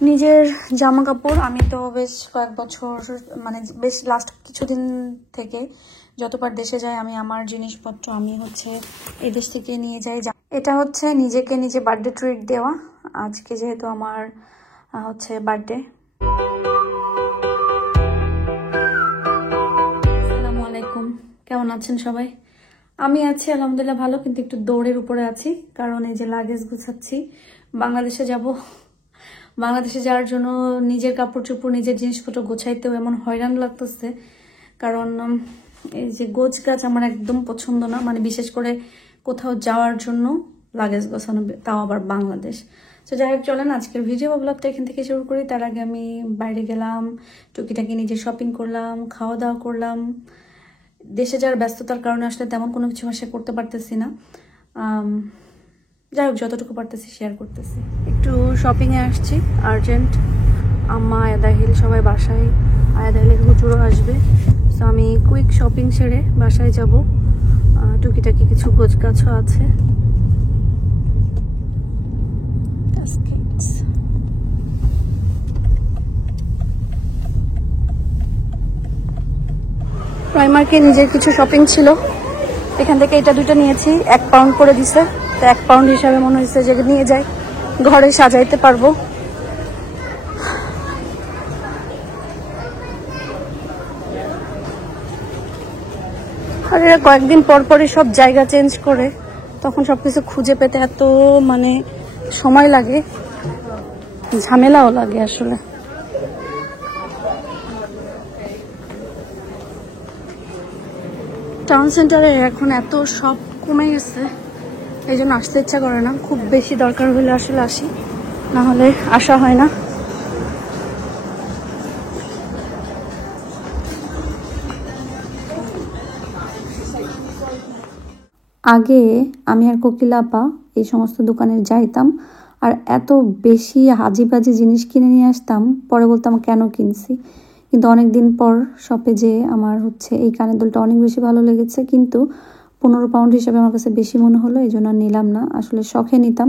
নিজের জামা কাপড় আমি তো বেশ কয়েক বছর মানে বেশ লাস্ট কিছুদিন থেকে যতবার দেশে যাই আমি আমার জিনিসপত্র আমি হচ্ছে এই দেশ থেকে নিয়ে যাই। এটা হচ্ছে নিজেকে নিজে বার্থডে ট্রিট দেওয়া। আজকে যেহেতু আমার হচ্ছে বার্থডে। আসসালামু আলাইকুম, কেমন আছেন সবাই? আমি আছি আলহামদুলিল্লাহ ভালো, কিন্তু একটু দৌড়ের উপরে আছি, কারণ এই যে লাগেজ গুছাচ্ছি। বাংলাদেশে যাব, বাংলাদেশে যাওয়ার জন্য নিজের কাপড় চোপড় নিজের জিনিসপত্র গোছাইতেও এমন হয়রান লাগতেছে, কারণ এই যে গোছ গাছ আমার একদম পছন্দ না, মানে বিশেষ করে কোথাও যাওয়ার জন্য লাগেজ গোছানো, তাও আবার বাংলাদেশ। তো যাই হোক, চলেন আজকের ভিডিও বা ব্লগটা এখান থেকে শুরু করি। তার আগে আমি বাইরে গেলাম, টুকিটাকি নিজে শপিং করলাম, খাওয়া দাওয়া করলাম। দেশে যাওয়ার ব্যস্ততার কারণে আসলে তেমন কোনো কিছু ভাষা করতে পারতেছি না। যাই হোক, যতটুকু পারতেছি শেয়ার করতেছি। একটু শপিংয়ে আসছি আর্জেন্ট। আম্মা, আয়াদা হিল সবাই বাসায়, আয়াদা হিলের হুজুরও আসবে। তো আমি কুইক শপিং সেরে বাসায় যাব। টুকিটাকি কিছু গোছগাছও আছে। প্রাইমার্কে নিজের কিছু শপিং ছিল, এখান থেকে এটা দুটো নিয়েছি, 1 পাউন্ড করে দিছে। তো 1 পাউন্ড হিসাবে মনে হয়েছে যে নিয়ে যাই, ঘরে সাজাইতে পারবো। আর এরা কয়েকদিন পর পরই সব জায়গা চেঞ্জ করে, তখন সবকিছু খুঁজে পেতে এত মানে সময় লাগে, ঝামেলাও লাগে আসলে। টাউন সেন্টারে এখন এত সব কমে গেছে, এই জন্য আসতে ইচ্ছা করে না। খুব বেশি দরকার হলে আসলে আসি, না হলে আসা হয় না। আগে আমি আর কোকিলা আপা এই সমস্ত দোকানে যাইতাম, আর এত বেশি হাজিবাজি জিনিস কিনে নিয়ে আসতাম, পরে বলতাম কেন কিনছি। কিন্তু অনেক দিন পর শপে যে আমার হচ্ছে এই কানের দুলটা অনেক বেশি ভালো লেগেছে, কিন্তু 15 পাউন্ড হিসাবে আমার কাছে বেশি মনে হলো, এই জন্য নিলাম না। আসলে শখে নিতাম,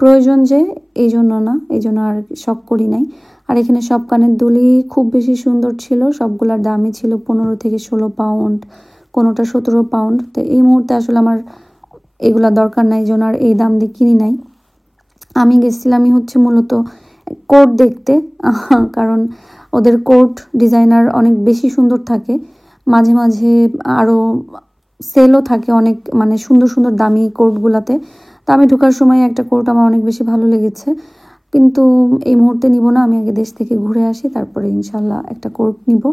প্রয়োজন যে এই জন্য না, এই জন্য আর শখ করি নাই। আর এখানে সব কানের দুলই খুব বেশি সুন্দর ছিল, সবগুলার দামই ছিল 15 থেকে 16 পাউন্ড, কোনোটা 17 পাউন্ড। তো এই মুহূর্তে আসলে আমার এগুলা দরকার নাই, জন্য আর এই দাম দিয়ে কিনি নাই। আমি গেছিলামই হচ্ছে মূলত কোট দেখতে, কারণ ওদের কোট ডিজাইনার অনেক বেশি সুন্দর থাকে, মাঝে মাঝে আরও সেলও থাকে অনেক, মানে সুন্দর সুন্দর দামি কোটগুলাতে। তো আমি ঢোকার সময় একটা কোট আমার অনেক বেশি ভালো লেগেছে, কিন্তু এই মুহূর্তে নিব না। আমি আগে দেশ থেকে ঘুরে আসি, তারপরে ইনশাল্লাহ একটা কোট নিব।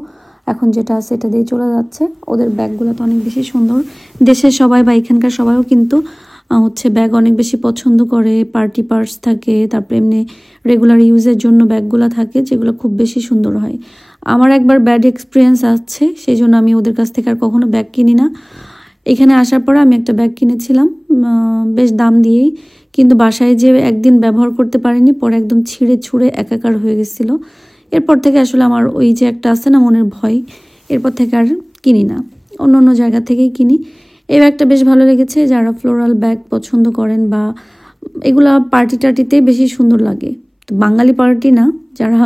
এখন যেটা আছে এটা দিয়ে চলে যাচ্ছে। ওদের ব্যাগগুলো তো অনেক বেশি সুন্দর, দেশের সবাই বা এখানকার সবাইও কিন্তু হচ্ছে ব্যাগ অনেক বেশি পছন্দ করে। পার্টি পার্স থাকে, তারপরে এমনি রেগুলার ইউজের জন্য ব্যাগগুলো থাকে, যেগুলো খুব বেশি সুন্দর হয়। আমার একবার ব্যাড এক্সপিরিয়েন্স আছে, সেই জন্য আমি ওদের কাছ থেকে আর কখনো ব্যাগ কিনি না। এখানে আসার পরে আমি একটা ব্যাগ কিনেছিলাম বেশ দাম দিয়েই, কিন্তু বাসায় যে একদিন ব্যবহার করতে পারিনি, পরে একদম ছিঁড়ে ছুঁড়ে একাকার হয়ে গেছিলো। এরপর থেকে আসলে আমার ওই যে একটা আছে না মনের ভয়, এরপর থেকে আর কিনি না, অন্য অন্য জায়গা থেকেই কিনি। এই ব্যাগটা বেশ ভালো লেগেছে। যারা ফ্লোরাল ব্যাগ পছন্দ করেন বা এগুলা পার্টি টার্টিতে বেশি সুন্দর লাগে, তো বাঙালি পার্টি না, যারা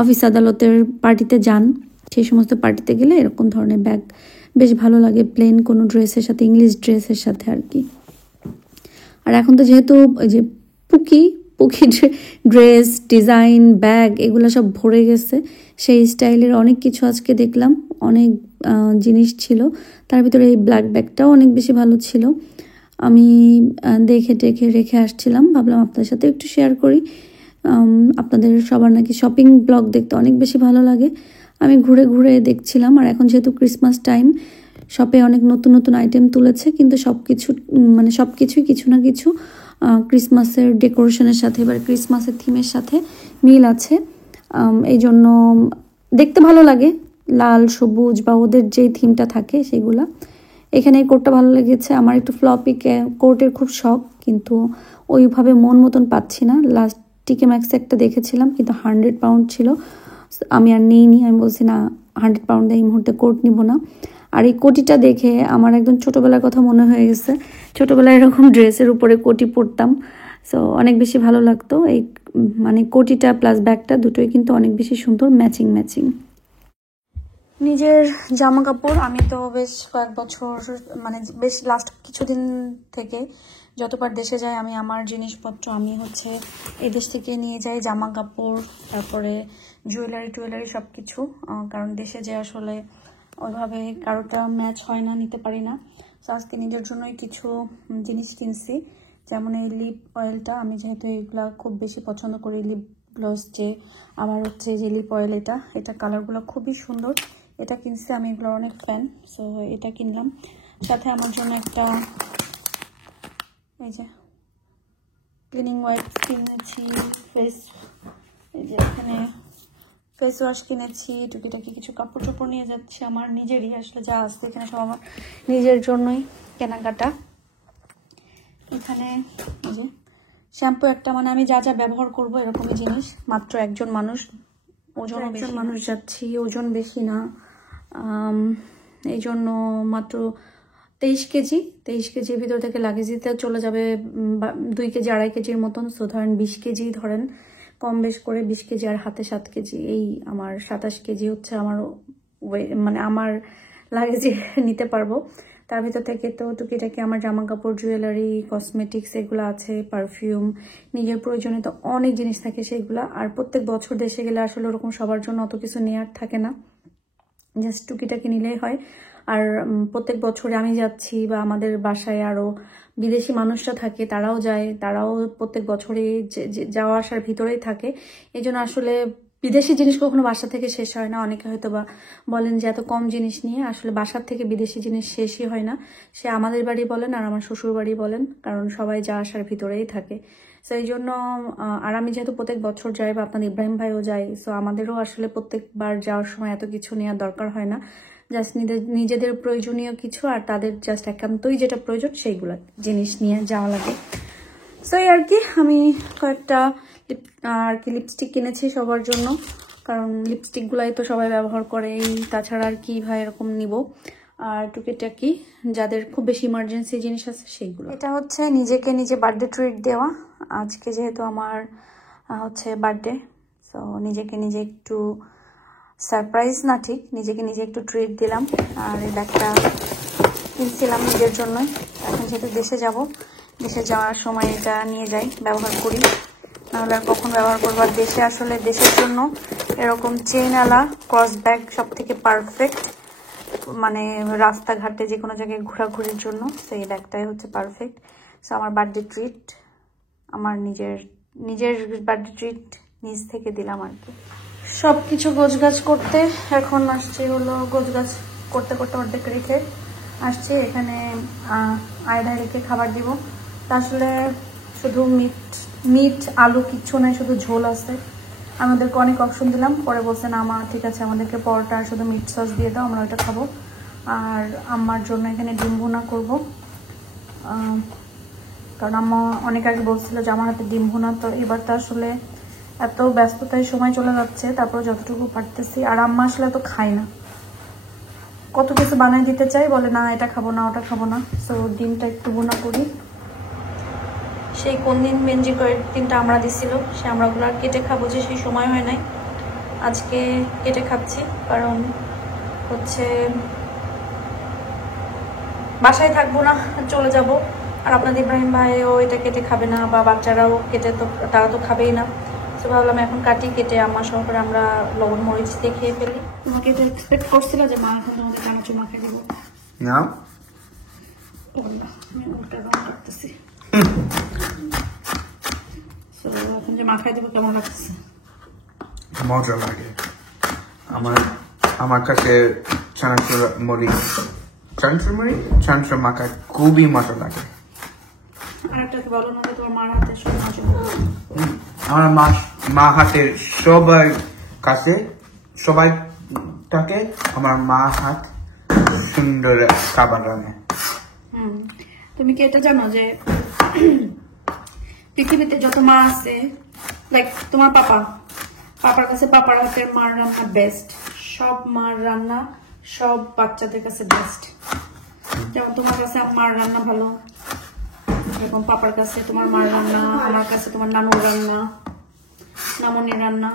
অফিস আদালতের পার্টিতে যান, সেই সমস্ত পার্টিতে গেলে এরকম ধরনের ব্যাগ বেশ ভালো লাগে, প্লেন কোনো ড্রেসের সাথে, ইংলিশ ড্রেসের সাথে আর কি। আর এখন তো যেহেতু ওই যে পুকি পুকি ড্রেস, ডিজাইন, ব্যাগ এগুলো সব ভরে গেছে, সেই স্টাইলের অনেক কিছু আজকে দেখলাম, অনেক জিনিস ছিল। তার ভিতরে এই ব্ল্যাক ব্যাগটাও অনেক বেশি ভালো ছিল। আমি দেখে টেখে রেখে আসছিলাম, ভাবলাম আপনাদের সাথে একটু শেয়ার করি। আপনাদের সবার নাকি শপিং ব্লগ দেখতে অনেক বেশি ভালো লাগে। আমি ঘুরে ঘুরে দেখছিলাম, আর এখন যেহেতু ক্রিসমাস টাইম, শপে অনেক নতুন নতুন আইটেম তুলেছে, কিন্তু সব কিছুই কিছু না কিছু ক্রিসমাসের ডেকোরেশনের সাথে বা ক্রিসমাসের থিমের সাথে মিল আছে। এই জন্য দেখতে ভালো লাগে, লাল সবুজ বা ওদের যেই থিমটা থাকে সেগুলা। এখানে এই কোটটা ভালো লেগেছে আমার, একটু ফ্লপি কোটের খুব শখ, কিন্তু ওইভাবে মন মতন পাচ্ছি না। লাস্ট টিকে ম্যাক্সে একটা দেখেছিলাম, কিন্তু 100 পাউন্ড ছিল, আমি আর নিইনি। আমি বলছি না, 100 পাউন্ডে এই মুহূর্তে কোট নিব না। আর এই কোটিটা দেখে আমার একদম ছোটোবেলার কথা মনে হয়ে গেছে। ছোটোবেলায় এরকম ড্রেসের উপরে কোটি পরতাম, সো অনেক বেশি ভালো লাগতো এই মানে কোটিটা প্লাস ব্যাগটা দুটোই কিন্তু অনেক বেশি সুন্দর ম্যাচিং ম্যাচিং। নিজের জামা কাপড় আমি তো বেশ কয়েক বছর মানে বেশ লাস্ট কিছুদিন থেকে যতবার দেশে যাই আমি আমার জিনিসপত্র আমি হচ্ছে এই দেশ থেকে নিয়ে যাই, জামা কাপড়, তারপরে জুয়েলারি সব কিছু, কারণ দেশে যে আসলে ওইভাবে কারোটা ম্যাচ হয় না, নিতে পারি না। তো আজকে নিজের জন্যই কিছু জিনিস কিনছি, যেমন এই লিপ অয়েলটা, আমি যেহেতু এইগুলা খুব বেশি পছন্দ করি, লিপ গ্লস যে আবার হচ্ছে যে লিপ অয়েল, এটা কালারগুলো খুবই সুন্দর, এটা কিনছি, আমি এগুলো অনেক ফ্যান। সো এটা কিনলাম। সাথে আমার জন্য একটা এই যে ক্লিনিং ওয়াইপস কিনেছি, এই যে এখানে ফেস ওয়াশ কিনেছি, টুকিটাকি কিছু কাপড় চোপড় নিয়ে যাচ্ছি আমার নিজেরই, আসলে যা আসছে এখানে সব আমার নিজের জন্যই কেনাকাটা। এখানে এই যে শ্যাম্পু একটা, মানে আমি যা যা ব্যবহার করব এরকমই জিনিস, মাত্র একজন মানুষ, একজন মানুষ যাচ্ছি, ওজন বেশি না, এই জন্য মাত্র 23 কেজি, 23 কেজির ভিতর থেকে লাগেজ দিতে চলে যাবে 2 কেজি 2.5 কেজির মতন। সো ধরেন 20 কেজি, ধরেন কম বেশ করে 20 কেজি, আর হাতে 7 কেজি, এই আমার 27 কেজি হচ্ছে আমার মানে আমার লাগেজে নিতে পারবো। তার ভিতর থেকে তো টুকিটাকি আমার জামা কাপড়, জুয়েলারি, কসমেটিক্স এগুলো আছে, পারফিউম, নিজের প্রয়োজনে তো অনেক জিনিস থাকে সেইগুলা। আর প্রত্যেক বছর দেশে গেলে আসলে ওরকম সবার জন্য অত কিছু নেওয়ার থাকে না, জাস্ট টুকিটাকি নিলেই হয়। আর প্রত্যেক বছরে আমি যাচ্ছি বা আমাদের বাসায় আরো বিদেশি মানুষরা থাকে, তারাও যায়, তারাও প্রত্যেক বছরে যাওয়া আসার ভিতরেই থাকে। এই জন্য আসলে বিদেশি জিনিস কখনো বাসা থেকে শেষ হয় না। অনেকে হয়তো বা বলেন যে এত কম জিনিস নিয়ে, আসলে বাসার থেকে বিদেশি জিনিস শেষই হয় না, সে আমাদের বাড়ি বলেন আর আমার শ্বশুর বাড়ি বলেন, কারণ সবাই যা আসার ভিতরেই থাকে। সো এই জন্য আর আমি যেহেতু প্রত্যেক বছর যাই, বা আপনার ইব্রাহিম ভাইও যাই, সো আমাদেরও আসলে প্রত্যেকবার যাওয়ার সময় এত কিছু নেওয়ার দরকার হয় না, জাস্ট নিজেদের প্রয়োজনীয় কিছু আর তাদের জাস্ট একান্তই যেটা প্রয়োজন সেইগুলো জিনিস নিয়ে যাওয়া লাগে। সো এই আর কি, আমি কয়েকটা আর কি লিপস্টিক কিনেছি সবার জন্য, কারণ লিপস্টিকগুলাই তো সবাই ব্যবহার করে, তাছাড়া আর কি ভাই এরকম নিব। আর টুকিটাকি যাদের খুব বেশি ইমার্জেন্সি জিনিস আছে সেইগুলো। এটা হচ্ছে নিজেকে নিজে বার্থডে ট্রিট দেওয়া, আজকে যেহেতু আমার হচ্ছে বার্থডে, সো নিজেকে নিজে একটু সারপ্রাইজ না, ঠিক নিজেকে নিজে একটু ট্রিট দিলাম। আর এই ব্যাগটা কিনছিলাম নিজের জন্যই, এখন যেহেতু দেশে যাব, দেশে যাওয়ার সময় এটা নিয়ে যাই, ব্যবহার করি, নাহলে আর কখন ব্যবহার করবো। আর দেশে আসলে দেশের জন্য এরকম চেইনওয়ালা ক্রস ব্যাগ সব থেকে পারফেক্ট, মানে রাস্তাঘাটে যে কোনো জায়গায় ঘোরাঘুরির জন্য, সেই ব্যাগটাই হচ্ছে পারফেক্ট। সো আমার বার্থডে ট্রিট, আমার নিজের বার্থডে ট্রিট নিজ থেকে দিলাম আর কি। সব কিছু গোছগাছ করতে এখন আসছি হলো, গোছগাছ করতে করতে অর্ধেক রেখে আসছি এখানে আয়দায় রেখে খাবার দিব। তা আসলে শুধু মিট আলু কিচ্ছু নাই, শুধু ঝোল আছে। আমাদেরকে অনেক অপশন দিলাম, পরে বলছে না মা ঠিক আছে আমাদেরকে পরোটা আর শুধু মিট সস দিয়ে দাও, আমরা ওইটা খাবো। আর আম্মার জন্য এখানে ডিম ভুনা করবো, কারণ আম্মা অনেক আগে বলছিল যে আমার হাতে ডিম ভুনা, তো এবার তো আসলে এত ব্যস্ততায় সময় চলে যাচ্ছে, তারপর যতটুকু পারতেছি। আর আম্মা আসলে তো খায় না, কত কিছু বানাই দিতে চাই, বলে না এটা খাবো না ওটা খাবো না। সো ডিমটা একটু ভুনা করি, সেই কোন দিন মেনজি কয়েকদিনটা আমরা দিছিল, সে আমরাগুলো আর কেটে খাবো যে সেই সময় হয় নাই, আজকে কেটে খাচ্ছি, কারণ হচ্ছে বাসায় থাকবো না, চলে যাব। আর আপনাদের ইব্রাহিম ভাইও এটা কেটে খাবে না, বা বাচ্চারাও কেটে তো তারা তো খাবেই না। তো ভাবলাম এখন কাটি, কেটে আম্মা সহকারে আমরা লবণ মরিচ দিয়ে খেয়ে ফেলি। তোমাকে তো এক্সপেক্ট করছিল যে মা এখন তোমাদের চানাচুর মাখিয়ে দেবো না, আমি উল্টা রং কাটতেছি। এখন যে মাখাই দেবো কেমন লাগছে? মজা লাগে আমার কাছে চানাচুর মাখা খুবই মজা লাগে। আরেকটা বলো না, তোমার মার হাতের আমার মা হাতের সবার কাছে সবাই থাকে, আমার মা হাত সুন্দর খাবার রান্নে। তুমি কি এটা জানো যে পৃথিবীতে যত মা আছে, লাইক তোমার পাপার কাছে পাপার হাতের মার রান্না বেস্ট, সব মার রান্না সব বাচ্চাদের কাছে বেস্ট। যেমন তোমার কাছে মার রান্না ভালো, এরকম পাপার কাছে তোমার মার রান্না, আমার কাছে তোমার নানুর রান্না, নামনির রান্না,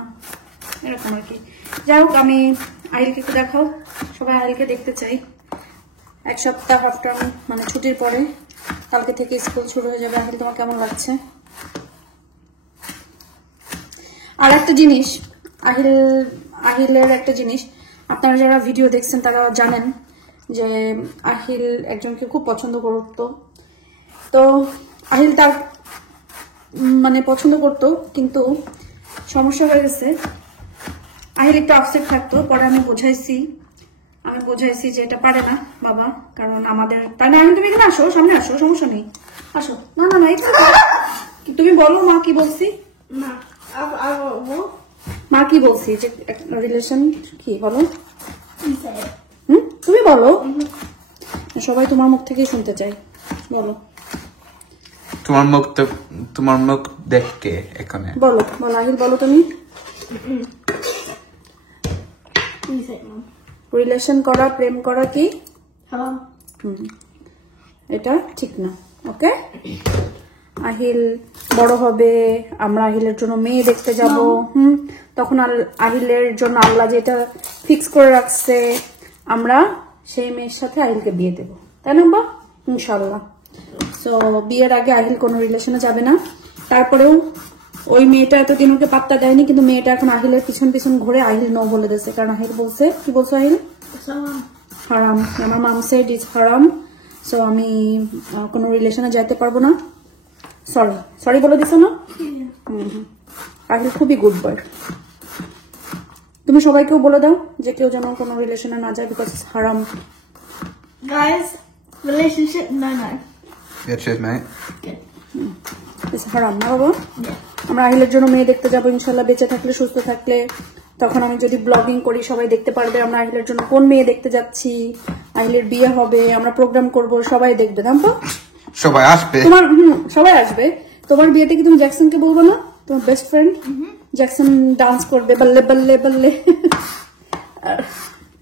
এরকম আর কি। যাই হোক, আমি আহিলকে একটু দেখাও, সবাই আহিলকে দেখতে চাই। এক সপ্তাহ আফটার মানে ছুটির পরে, কালকে থেকে স্কুল শুরু হয়ে যাবে। আহিল তোমার কেমন লাগছে? আর একটা জিনিস, আহিলের একটা জিনিস, আপনারা যারা ভিডিও দেখছেন তারা জানেন যে আহিল একজনকে খুব পছন্দ করতো। তো আহিল তার মানে পছন্দ করতো, কিন্তু সমস্যা হয়ে গেছে। আহিল একটু আপসেট থাকতো, পরে আমি বোঝাইছি যে এটা পারে না বাবা, কারণ আমাদের তাই না। তুমি এখানে আসো, সামনে আসো, সমস্যা নেই, আসো। না না না, তুমি বলো মা কি বলছি। মা কি বলছি যে রিলেশন কি বলো, তুমি বলো, সবাই তোমার মুখ থেকেই শুনতে চাই, বলো। তোমার মুখ দেখকে এখানে বলো আহিল, বলো তুমি। রিলেশন করা, প্রেম করা কি এটা ঠিক না, ওকে? আহিল বড় হবে, আমরা আহিলের জন্য মেয়ে দেখতে যাব, তখন আহিলের জন্য আল্লাহ যেটা ফিক্স করে রাখছে, আমরা সেই মেয়ের সাথে আহিলকে বিয়ে দেবো, তাই না বা? ইনশাল্লাহ। সো বিয়ের আগে আহিল কোনো রিলেশনে যাবে না। তারপরেও ওই মেয়েটা এতদিন ওকে পাত্তা দেয়নি, কিন্তু মেয়েটা এখন আহিলের পিছন পিছন ঘুরে আহিল নো বলে দিয়েছে, কারণ আহিল বলছে, কি বলছো আহিল? হারাম। আমার মাম সেড ইজ হারাম, সো আমি কোনো রিলেশনে যাইতে পারবো না। সরি বলে দিছো না? আহিল খুবই গুড বয়। তুমি সবাইকেও বলে দাও যে কেউ যেন কোনো রিলেশনে না যায়, বিকজ হারাম। Guys, relationship, no. Yeah, cheers, mate. হারাম না বাবা। আমরা আহিলের জন্য মেয়ে দেখতে যাবো ইনশাল্লাহ, বেঁচে থাকলে, সুস্থ থাকলে। তখন আমি যদি ব্লগিং করি সবাই দেখতে পারবে আমরা আহিলের জন্য কোন মেয়ে দেখতে যাচ্ছি, আহিলের বিয়ে হবে, আমরা প্রোগ্রাম করব, সবাই দেখবে। জানতো সবাই আসবে, তোমার সবাই আসবে। তোমার বিয়েতে কি তুমি জ্যাকসনকে বলবো না? তোমার বেস্ট ফ্রেন্ড জ্যাকসন ডান্স করবে বল্লে বল্লে বল্লে,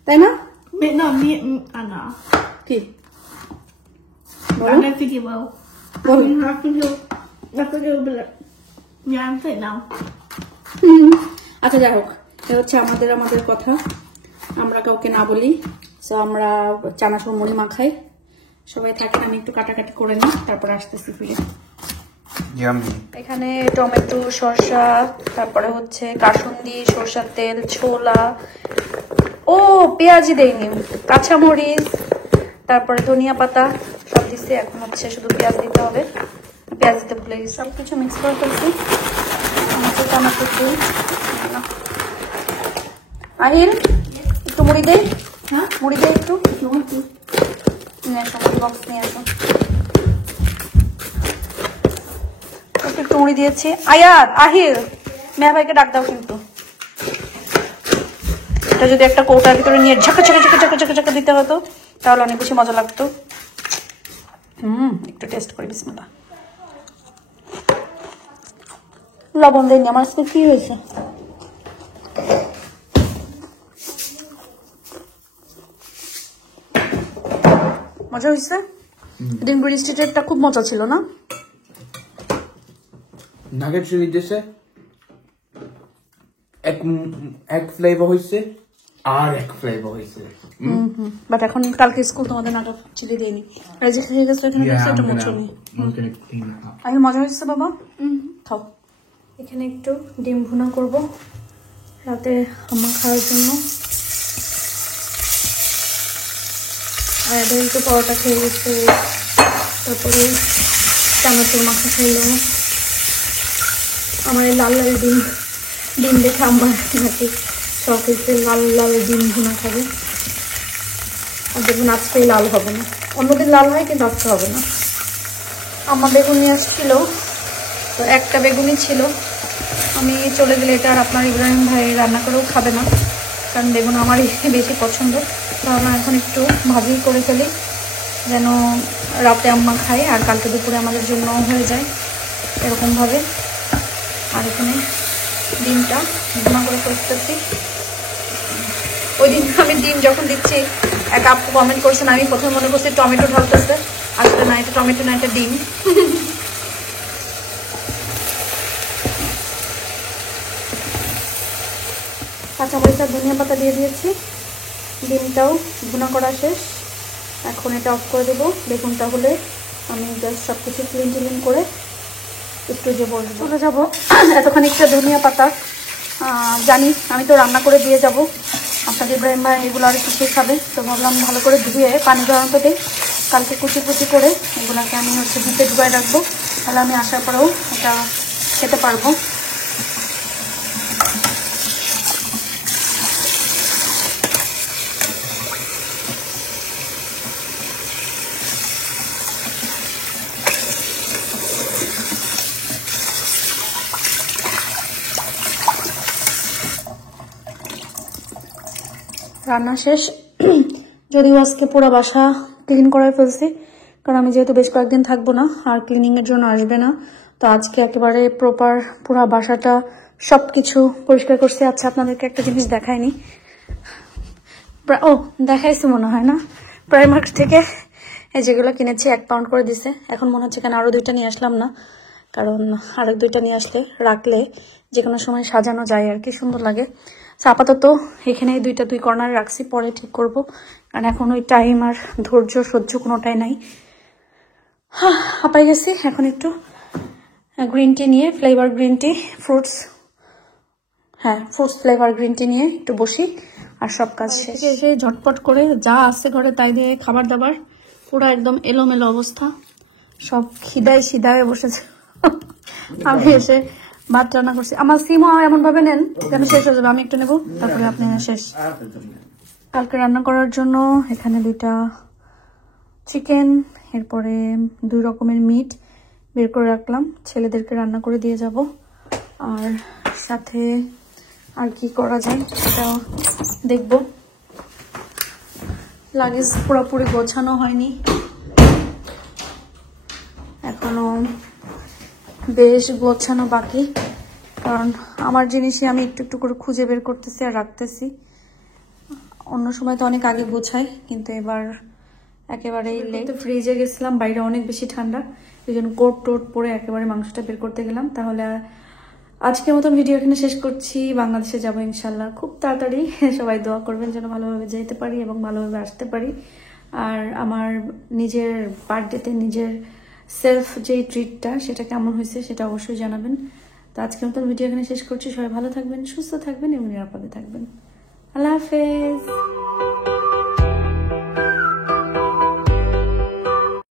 তাই না? No, me, Anna. কি I don't think it will. Well- I think it'll be like, yeah, I'm saying now. আচ্ছা যাই হোক, এ হচ্ছে আমাদের কথা, আমরা কাউকে না বলি। সো আমরা চানাচুর মুড়ি মাখাই, সবাই থাকেন, আমি একটু কাটাকাটি করে নিই, তারপর আসতেছি ফিরে। Yummy. এখানে টমেটো, শসা, তারপরে হচ্ছে কাসুন্দি, সরষার তেল, ছোলা, ও পেঁয়াজি দেয়নি, কাঁচামরিচ, তারপরে ধনিয়া পাতা সব দিচ্ছে। এখন হচ্ছে শুধু পেঁয়াজ দিতে হবে, পেঁয়াজ দিতে ভুলে গেছি। সব কিছু মিক্স করে ফেলছি। আহিল একটু মুড়ি দে, Huh? মুড়ি দে একটু, You want to? নিয়ে আসো, মুড়ি বক্স নিয়ে আসো। একটু মুড়ি দিয়েছি। আয়াত, আহিল, মেয়া ভাইকে ডাক দাও কিন্তু। এটা যদি একটা কৌটার ভিতরে নিয়ে ঝাঁকা ঝাঁকা ঝাঁকা ঝাঁকা ঝাঁকা ঝাঁকা দিতে হতো তাহলে অনেক বেশি মজা লাগতো। একটু টেস্ট করি, বিসমিল্লাহ। লবণ দেয়নি, আমার আজকে কি হয়েছে? মজা হয়েছে। ডিমবুড়ি স্ট্রিটেরটা খুব মজা ছিল না? নাগেট চিলি দিয়েছে, এক ফ্লেভার হয়েছে, আর এক ফ্লেভার হয়েছে। বাট এখন কালকে স্কুল তোমাদের নাটক চিলি দেয়নি, আর যে খেয়ে গেছে এখানে গেছে একটা মোচনি। আমি মজা হয়েছে বাবা, খাও। এখানে একটু ডিম ভুনা করব রাতে আমার খাওয়ার জন্য। আর এদের একটু পরোটা খেয়ে গেছে, তারপরে চানাচুর মাখা খাইল। আমার এই লাল লাল ডিম দেখে আমার নাকি শখ হয়েছে, লাল লাল ডিম ভুনা খাবে। আর দেখুন আজকে লাল হবে না, অন্যদিন লাল হয় কিন্তু আজকে হবে না। আমার বেগুনি আসছিল, তো একটা বেগুনি ছিল, আমি চলে গেলে এটা আর আপনার ইব্রাহিম ভাই রান্না করেও খাবে না, কারণ বেগুন আমারই বেশি পছন্দ। তো আমরা এখন একটু ভাজি করে ফেলি, যেন রাতে আম্মা খায় আর কালকে দুপুরে আমাদের জন্য হয়ে যায় এরকমভাবে। আর এখানে ডিমটা ভুনা করে করতেছি। ওই দিন আমি ডিম যখন দিচ্ছি, এক আপু কমেন্ট করছেন, আমি প্রথমে মনে করছি টমেটো ঢালতেছে, আসলে না, এটা টমেটো না, এটা ডিম। কাঁচামরিচ আর ধনিয়া পাতা দিয়ে দিয়েছি। ডিমটাও ভুনা করা শেষ। এখন এটা অফ করে দেবো। দেখুন তাহলে আমি জাস্ট সব কিছু ক্লিন করে একটু যে বলবো চলে যাবো। এতখানিকটা ধনিয়া পাতা জানি আমি তো রান্না করে দিয়ে যাব, আপনাদের ইব্রাহিম ভাই এগুলো আর কিছু খাবে, তো ভাবলাম ভালো করে ধুয়ে পানি ঝরাতে দিই। কালকে কুচি করে এগুলোকে আমি ডিপে ডুবাই রাখবো, তাহলে আমি আসার পরেও এটা খেতে পারবো। রান্না শেষ। যদিও আজকে পুরো বাসা ক্লিন করে ফেলছি, কারণ আমি যেহেতু বেশ কয়েকদিন থাকবো না আর ক্লিনিংয়ের জন্য আসবে না, তো আজকে একেবারে প্রপার পুরো বাসাটা সবকিছু পরিষ্কার করছি। আচ্ছা আপনাদেরকে একটা জিনিস দেখাইনি, ও দেখাইছি মনে হয় না, প্রাইমার্ক থেকে এই যেগুলো কিনেছি 1 পাউন্ড করে দিছে। এখন মনে হচ্ছে কেন আরো 2টা নিয়ে আসলাম না, কারণ আরেক 2টা নিয়ে আসলে রাখলে যে কোনো সময় সাজানো যায় আর কি, সুন্দর লাগে। আপাতত এখানে 2 কর্নারে রাখছি, পরে ঠিক করব, কারণ এখন ওই টাইম আর ধৈর্য সহ্য কোনোটাই নাই। হাঁপাই গেছি। এখন একটু গ্রিন টি নিয়ে, flavour green tea, fruits flavour green tea নিয়ে একটু বসি, আর সব কাজ শেষ। এসে ঝটপট করে যা আছে ঘরে তাই দিয়ে খাবার দাবার পুরো একদম এলোমেলো অবস্থা, সব খিদায় বসেছে। আমি এসে ভাত রান্না করছি। আমার সিমও এমন ভাবে নেন যেন শেষ হয়ে যাবে, আমি একটু নেবো তারপরে আপনি শেষ। কালকে রান্না করার জন্য এখানে 2টা চিকেন, এরপরে 2 রকমের মিট বের করে রাখলাম, ছেলেদেরকে রান্না করে দিয়ে যাব। আর সাথে আর কি করা যায় সেটাও দেখবো। লাগেজ পুরোপুরি গোছানো হয়নি এখনো, বেশ গোছানো বাকি, কারণ আমার জিনিসই আমি একটু করে খুঁজে বের করতেছি আর রাখতেছি। অন্য সময় তো অনেক আগে গোছাই, কিন্তু এবার একেবারেই লেট। ফ্রিজে গেছিলাম, বাইরে অনেক বেশি ঠান্ডা, এই জন্য কোট টোট পরে একেবারে মাংসটা বের করতে গেলাম। তাহলে আজকের মতন ভিডিও এখানে শেষ করছি। বাংলাদেশে যাবো ইনশাল্লাহ খুব তাড়াতাড়ি। সবাই দোয়া করবেন যেন ভালোভাবে যেতে পারি এবং ভালোভাবে আসতে পারি। আর আমার নিজের বার্থডেতে নিজের সেলফ যেই ট্রিটটা সেটা কেমন হয়েছে সেটা অবশ্যই জানাবেন। তো আজকের মতন ভিডিও এখানে শেষ করছি। সবাই ভালো থাকবেন, সুস্থ থাকবেন এবং নিরাপদে থাকবেন। আল্লাহ হাফেজ।